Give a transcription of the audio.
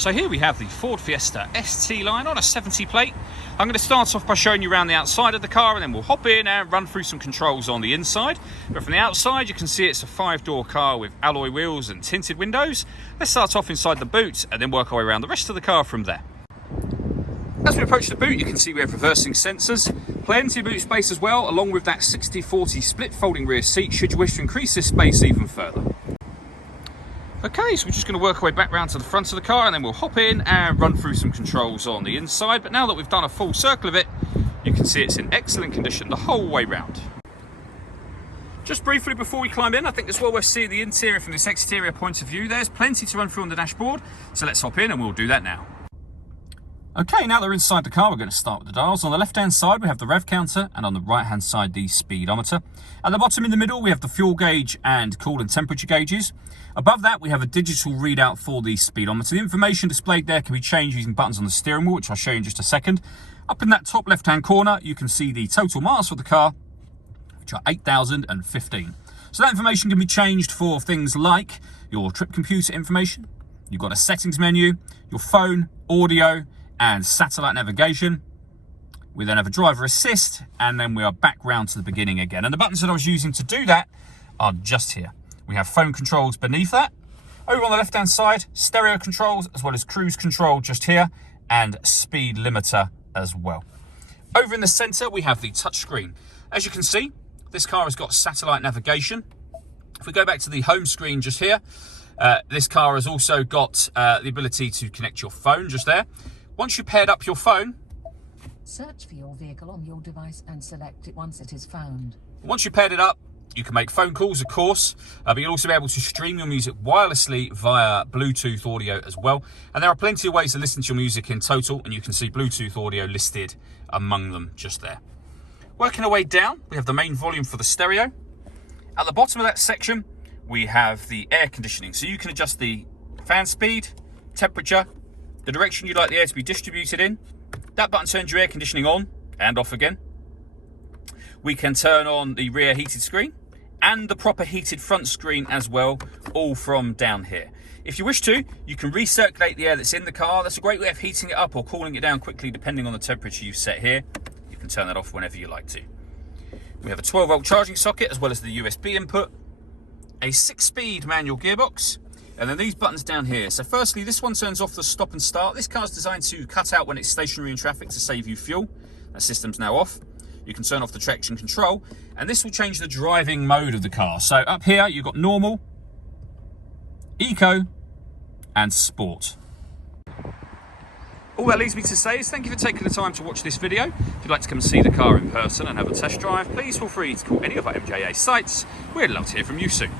So here we have the Ford Fiesta ST line on a 70 plate. I'm going to start off by showing you around the outside of the car, and then we'll hop in and run through some controls on the inside. But from the outside you can see it's a 5-door car with alloy wheels and tinted windows. Let's start off inside the boot and then work our way around the rest of the car from there. As we approach the boot, you can see we have reversing sensors, plenty of boot space as well, along with that 60/40 split folding rear seat should you wish to increase this space even further. Okay, so we're just going to work our way back round to the front of the car and then we'll hop in and run through some controls on the inside. But now that we've done a full circle of it, you can see it's in excellent condition the whole way round. Just briefly before we climb in, I think it's well worth seeing the interior from this exterior point of view. There's plenty to run through on the dashboard, so let's hop in and we'll do that now. Okay, now that we're inside the car, we're going to start with the dials. On the left-hand side, we have the rev counter, and on the right-hand side, the speedometer. At the bottom in the middle, we have the fuel gauge and coolant temperature gauges. Above that, we have a digital readout for the speedometer. The information displayed there can be changed using buttons on the steering wheel, which I'll show you in just a second. Up in that top left-hand corner, you can see the total miles for the car, which are 8,015. So that information can be changed for things like your trip computer information. You've got a settings menu, your phone, audio, and satellite navigation. We then have a driver assist, and then we are back round to the beginning again. And the buttons that I was using to do that are just here. We have phone controls beneath that. Over on the left-hand side, stereo controls, as well as cruise control just here, and speed limiter as well. Over in the center, we have the touchscreen. As you can see, this car has got satellite navigation. If we go back to the home screen just here, this car has also got the ability to connect your phone just there. Once you've paired up your phone, search for your vehicle on your device and select it once it is found. Once you've paired it up, you can make phone calls, of course, but you'll also be able to stream your music wirelessly via Bluetooth audio as well. And there are plenty of ways to listen to your music in total, and you can see Bluetooth audio listed among them just there. Working our way down, we have the main volume for the stereo. At the bottom of that section, we have the air conditioning. So you can adjust the fan speed, temperature, the direction you'd like the air to be distributed in. That button turns your air conditioning on and off again. We can turn on the rear heated screen and the proper heated front screen as well, all from down here. If you wish to, you can recirculate the air that's in the car. That's a great way of heating it up or cooling it down quickly depending on the temperature you've set here. You can turn that off whenever you like to. We have a 12-volt charging socket as well as the USB input, a 6-speed manual gearbox, and then these buttons down here. So firstly, this one turns off the stop and start. This car's designed to cut out when it's stationary in traffic to save you fuel. That system's now off. You can turn off the traction control, and this will change the driving mode of the car. So up here, you've got normal, eco, and sport. All that leaves me to say is thank you for taking the time to watch this video. If you'd like to come and see the car in person and have a test drive, please feel free to call any of our MJA sites. We'd love to hear from you soon.